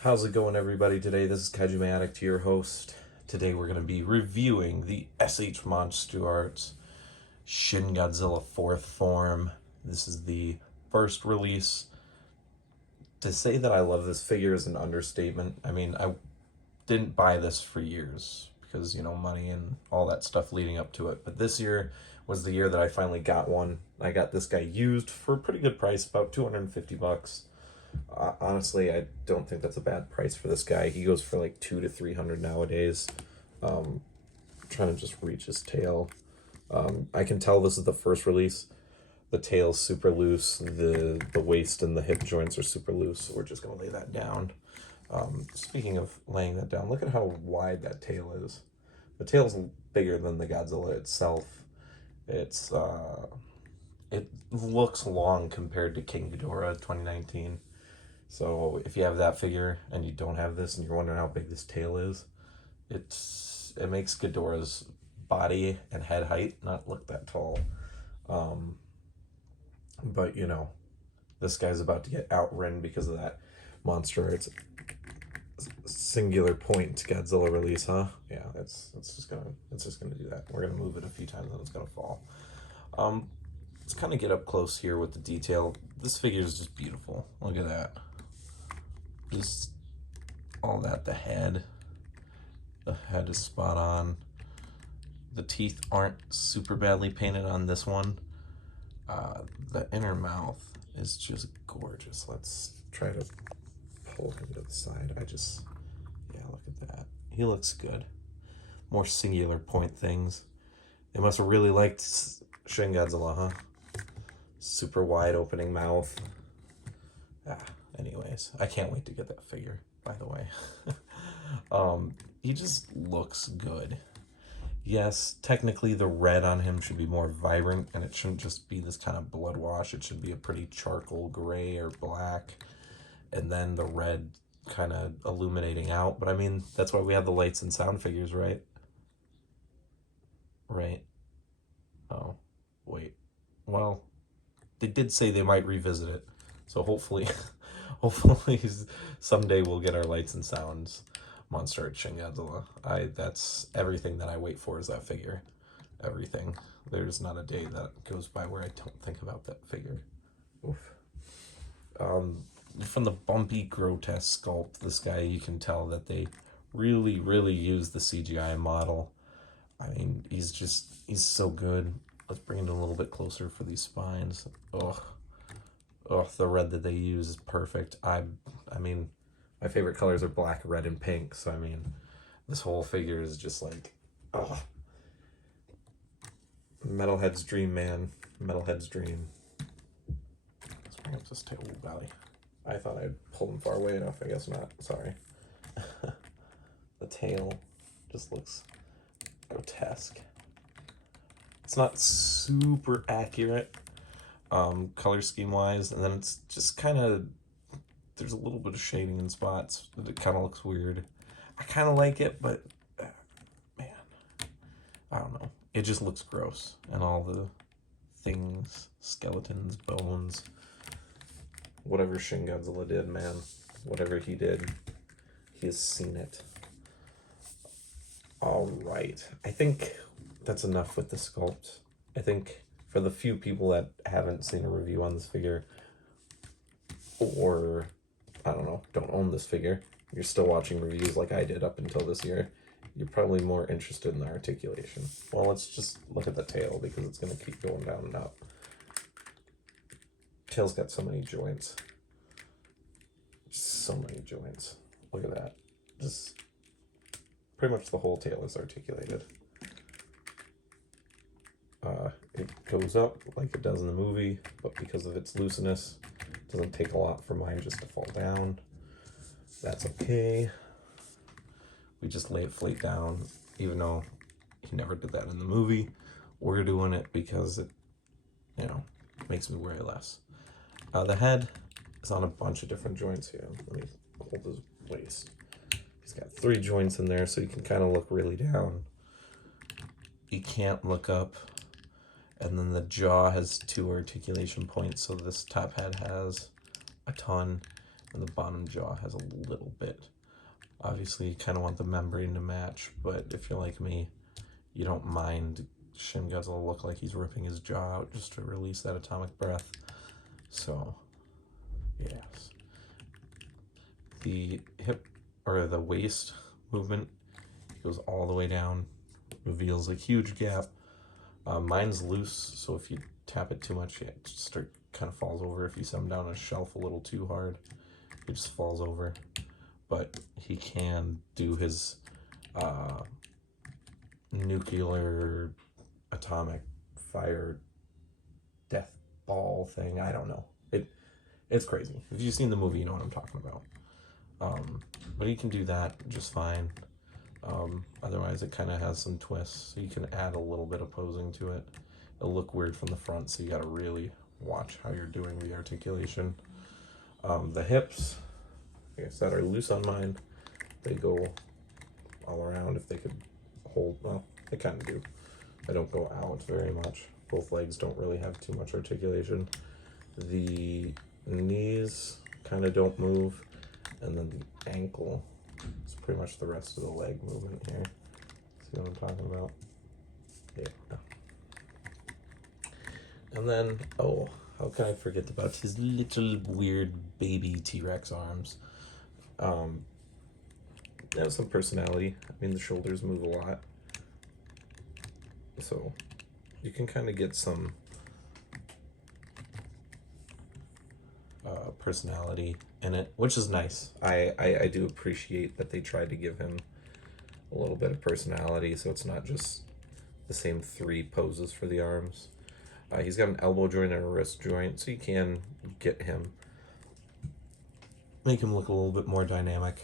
How's it going, everybody? Today, this is Kajumatic, your host. Today, we're going to be reviewing the MonsterArts Shin Godzilla 4th Form. This is the first release. To say that I love this figure is an understatement. I mean, I didn't buy this for years because, money and all that stuff leading up to it. But this year was the year that I finally got one. I got this guy used for a pretty good price, about 250 bucks. Honestly, I don't think that's a bad price for this guy. He goes for like 200 to 300 nowadays. Trying to just reach his tail. I can tell this is the first release. The tail's super loose. The waist and the hip joints are super loose. So we're just gonna lay that down. Speaking of laying that down, look at how wide that tail is. The tail's bigger than the Godzilla itself. It looks long compared to King Ghidorah 2019. So if you have that figure and you don't have this and you're wondering how big this tail is, it makes Ghidorah's body and head height not look that tall. But this guy's about to get outridden because of that MonsterArts singular point Godzilla release, huh? Yeah, it's just gonna do that. We're gonna move it a few times and it's gonna fall. Let's kind of get up close here with the detail. This figure is just beautiful. Look at that. Just all that. The head is spot on. The teeth aren't super badly painted on this one. The inner mouth is just gorgeous. Let's try to pull him to the side. Yeah, look at that. He looks good. More singular point things. They must have really liked Shin Godzilla, huh? Super wide opening mouth. Anyways, I can't wait to get that figure, by the way. He just looks good. Yes, technically the red on him should be more vibrant, and it shouldn't just be this kind of blood wash. It should be a pretty charcoal gray or black, and then the red kind of illuminating out. But I mean, that's why we have the lights and sound figures, right? Right. Oh, wait. Well, they did say they might revisit it, so hopefully hopefully someday we'll get our lights and sounds MonsterArts Shin Godzilla. That's everything that I wait for, is that figure. Everything. There's not a day that goes by where I don't think about that figure. Oof. From the bumpy, grotesque sculpt, this guy, you can tell that they really used the CGI model. I mean, he's so good. Let's bring it a little bit closer for these spines. Ugh, the red that they use is perfect. I mean, my favorite colors are black, red, and pink. So I mean, this whole figure is just like, ugh. Metalhead's dream, man. Metalhead's dream. Let's bring up this tail. Ooh, golly. I thought I'd pulled him far away enough. I guess not. Sorry. The tail just looks grotesque. It's not super accurate color scheme wise, and then it's just kind of, there's a little bit of shading in spots that it kind of looks weird. I kind of like it, but man, I don't know, it just looks gross. And all the things, skeletons, bones, whatever Shin Godzilla did, man, whatever he did, he has seen it. All right, I think that's enough with the sculpt. I think for the few people that haven't seen a review on this figure, or I don't know, don't own this figure, you're still watching reviews like I did up until this year, you're probably more interested in the articulation. Well, let's just look at the tail, because it's going to keep going down and up. Tail's got so many joints. Just so many joints. Look at that. Just pretty much the whole tail is articulated. It goes up like it does in the movie, but because of its looseness, it doesn't take a lot for mine just to fall down. That's okay. We just lay it flat down, even though he never did that in the movie. We're doing it because it, makes me worry less. The head is on a bunch of different joints here. Let me hold his waist. He's got 3 joints in there, so you can kind of look really down. You can't look up. And then the jaw has 2 articulation points, so this top head has a ton. and the bottom jaw has a little bit. Obviously, you kind of want the membrane to match, but if you're like me, you don't mind Shin Godzilla look like he's ripping his jaw out just to release that atomic breath. So, yes. The hip, or the waist movement goes all the way down, reveals a huge gap. Mine's loose, so if you tap it too much, it just kind of falls over. If you set him down on a shelf a little too hard, it just falls over. But he can do his nuclear atomic fire death ball thing. I don't know. It's crazy. If you've seen the movie, you know what I'm talking about. But he can do that just fine. Otherwise, it kind of has some twists, so you can add a little bit of posing to it. It'll look weird from the front, so you got to really watch how you're doing the articulation. The hips, like I said, are loose on mine. They go all around. If they could hold, well, they kind of do. They don't go out very much. Both legs don't really have too much articulation. The knees kind of don't move, and then the ankle is pretty much the rest of the leg movement here. See what I'm talking about? Yeah. And then, oh, how can I forget about his little weird baby T-Rex arms? They have some personality. I mean, the shoulders move a lot, so you can kind of get some personality in it, which is nice. I do appreciate that they tried to give him a little bit of personality, so it's not just the same 3 poses for the arms. He's got an elbow joint and a wrist joint, so you can get him, make him look a little bit more dynamic.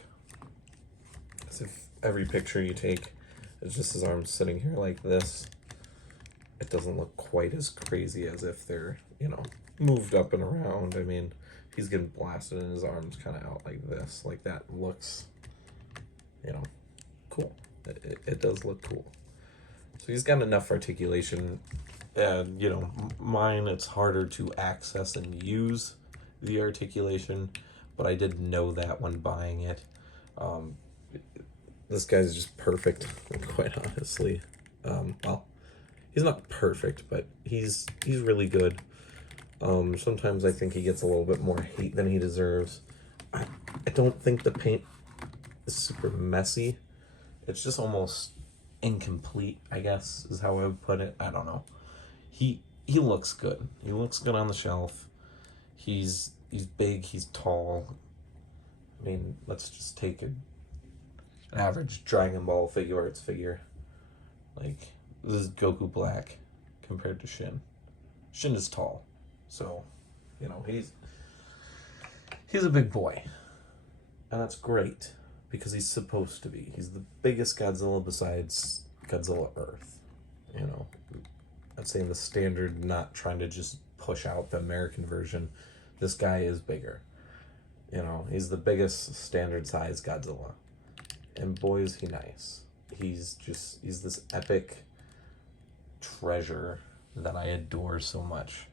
As if every picture you take is just his arms sitting here like this. It doesn't look quite as crazy as if they're, you know, moved up and around. I mean, he's getting blasted and his arms kind of out like this. Like, that looks, you know, cool. It does look cool. So he's got enough articulation. And, you know, mine, it's harder to access and use the articulation, but I did know that when buying it. This guy's just perfect, quite honestly. Well, he's not perfect, but he's really good. Sometimes I think he gets a little bit more hate than he deserves. I don't think the paint is super messy. It's just almost incomplete, I guess, is how I would put it. I don't know. He looks good. He looks good on the shelf. He's big, he's tall. I mean, let's just take an average Dragon Ball figure arts figure. Like, this is Goku Black compared to Shin. Shin is tall. So, you know, he's a big boy. And that's great, because he's supposed to be. He's the biggest Godzilla besides Godzilla Earth. You know, I'd say the standard, not trying to just push out the American version. This guy is bigger. You know, he's the biggest standard size Godzilla. And boy, is he nice. He's this epic treasure that I adore so much.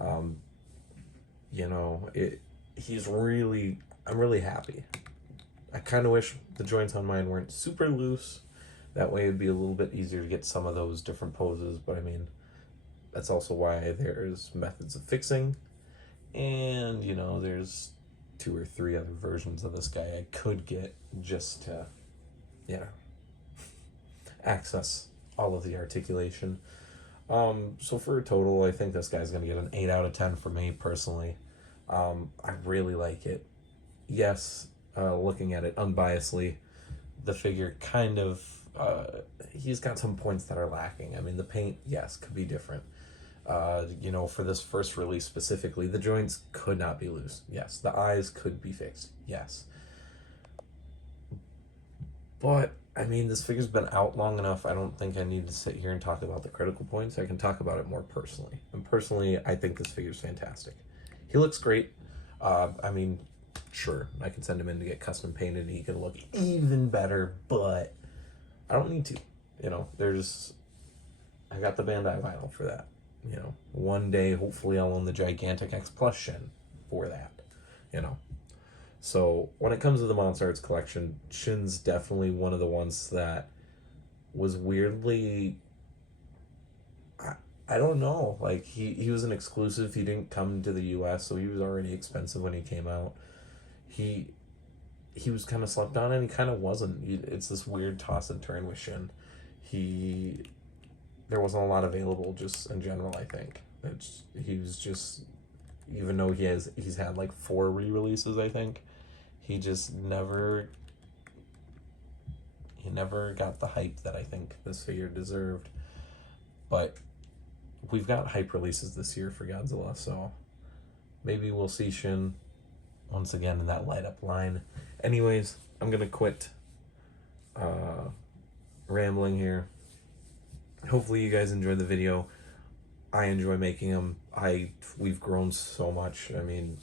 You know, I'm really happy. I kind of wish the joints on mine weren't super loose. That way it'd be a little bit easier to get some of those different poses, but I mean, that's also why there's methods of fixing. And, you know, there's 2 or 3 other versions of this guy I could get just to, you know, access all of the articulation. So for a total, I think this guy's going to get an 8 out of 10 for me personally. I really like it. Yes, looking at it unbiasedly, the figure kind of, he's got some points that are lacking. I mean, the paint, yes, could be different. You know, for this first release specifically, the joints could not be loose. Yes, the eyes could be fixed. Yes. But, I mean, this figure's been out long enough. I don't think I need to sit here and talk about the critical points. I can talk about it more personally. And personally, I think this figure's fantastic. He looks great. I mean, sure, I can send him in to get custom painted and he can look even better, but I don't need to. You know, I got the Bandai vinyl for that. You know, one day, hopefully I'll own the gigantic X Plus Shin for that, you know. So when it comes to the MonsterArts collection, Shin's definitely one of the ones that was weirdly, I don't know, like he was an exclusive. He didn't come to the US, so he was already expensive when he came out. He he was kind of slept on, and he kind of wasn't. It's this weird toss and turn with Shin. He There wasn't a lot available just in general. I think he was just, even though he's had like 4 re-releases, I think he just never got the hype that I think this figure deserved. But we've got hype releases this year for Godzilla, so maybe we'll see Shin once again in that light up line. Anyways, I'm gonna quit rambling here. Hopefully you guys enjoyed the video. I enjoy making them. We've grown so much. I mean,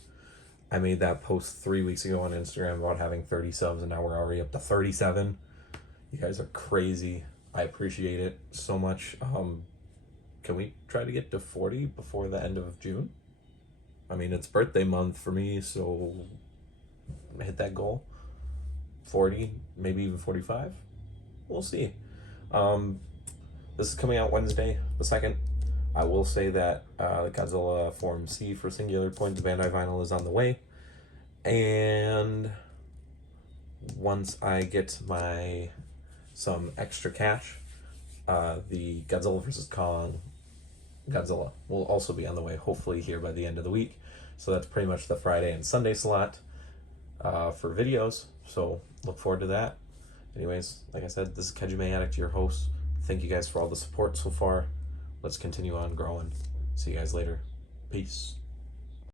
I made that post 3 weeks ago on Instagram about having 30 subs, and now we're already up to 37. You guys are crazy. I appreciate it so much. Can we try to get to 40 before the end of June? I mean, it's birthday month for me, so hit that goal. 40, maybe even 45. We'll see. This is coming out Wednesday, the 2nd. I will say that the Godzilla Form C for Singular Point, the Bandai vinyl, is on the way. And once I get some extra cash, the Godzilla vs. Kong Godzilla will also be on the way, hopefully here by the end of the week. So that's pretty much the Friday and Sunday slot for videos. So look forward to that. Anyways, like I said, this is Kajime Addict, your host. Thank you guys for all the support so far. Let's continue on growing. See you guys later. Peace.